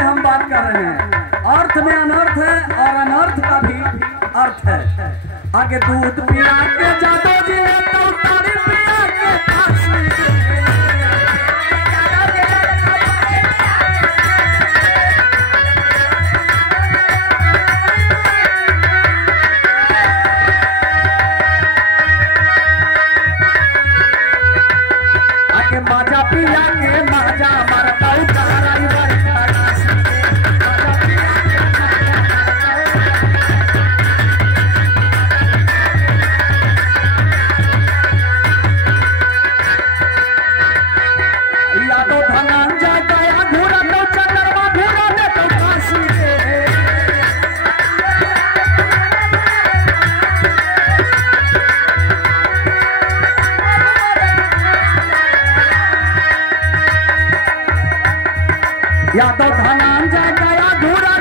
हम बात कर रहे हैं। अर्थ में अनर्थ है और अनर्थ का भी अर्थ है। आगे दूध पिया के जादो जी तो तारी पिया के फांसी माजा पिया के माजा मरता उताराई बरता काशी या तो धनंजय गया घूरा तो चंद्रमा घूरा ने तो काशी या तो धनंजय गया घूरा